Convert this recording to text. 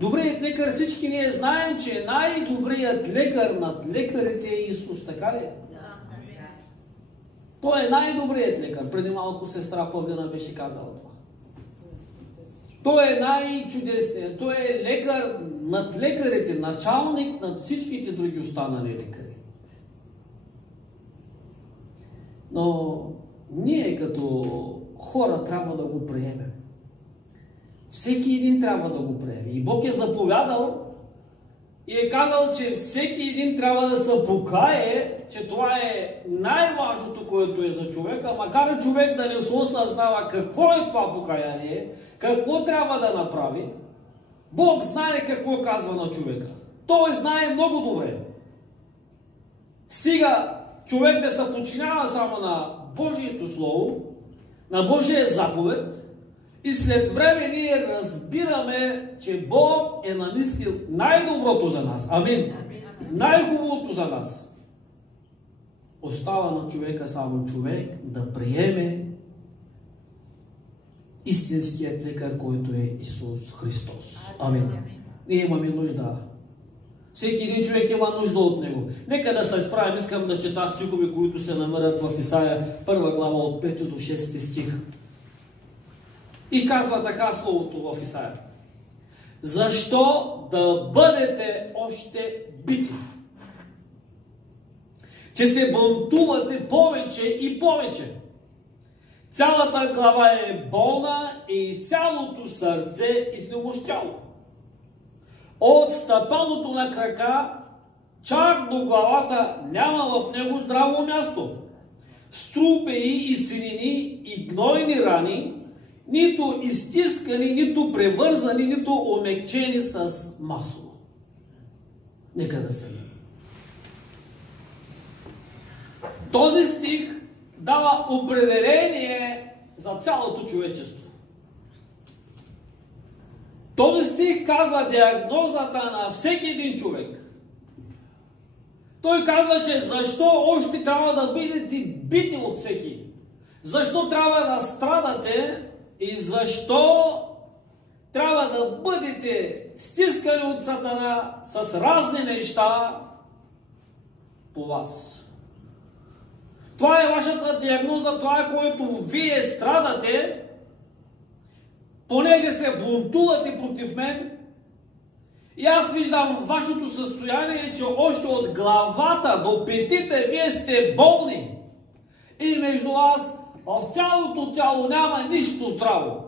Добрият лекар, всички ние знаем, че най-добрият лекар над лекарите е Исус, така ли? Той е най-добрият лекар. Преди малко сестра Павлина беше казала това. Той е най-чудесният. Той е лекар над лекарите, началник над всичките други останали лекари. Но ние като хора трябва да го приемем. Всеки един трябва да го приеме. И Бог е заповядал и е казал, че всеки един трябва да се покае, че това е най-важното, което е за човека, макар и човек да не се осъзнава какво е това покаяние, какво трябва да направи. Бог знае какво казва на човека. Той знае много добре. Сега човек да се подчинява само на Божието Слово, на Божия заповед, и след време ние разбираме, че Бог е намислил най-доброто за нас. Амин. Най-хубавото за нас. Остава на човека само човек да приеме истинският лекар, който е Исус Христос. Амин. Ние имаме нужда. Всеки един човек има нужда от него. Нека да се изправим. Искам да чета стихове, които се намерят в Исаия 1 глава от 5 до 6 стих. И казва така словото в Исаия. Защо да бъдете още бити? Че се бунтувате повече и повече. Цялата глава е болна и цялото сърце изнемощяло. От стъпалото на крака чак до главата няма в него здраво място. Струпеи и синини и гнойни рани, нито изтискани, нито превързани, нито омекчени с масло. Нека да се. Този стих дава определение за цялото човечество. Този стих казва диагнозата на всеки един човек. Той казва, че защо още трябва да бъдете бити от всеки? Защо трябва да страдате и защо трябва да бъдете стискани от Сатана с разни неща по вас? Това е вашата диагноза, това е което вие страдате, понеже се бунтувате против мен. И аз виждам вашето състояние, че още от главата до петите вие сте болни. И между вас в цялото тяло няма нищо здраво.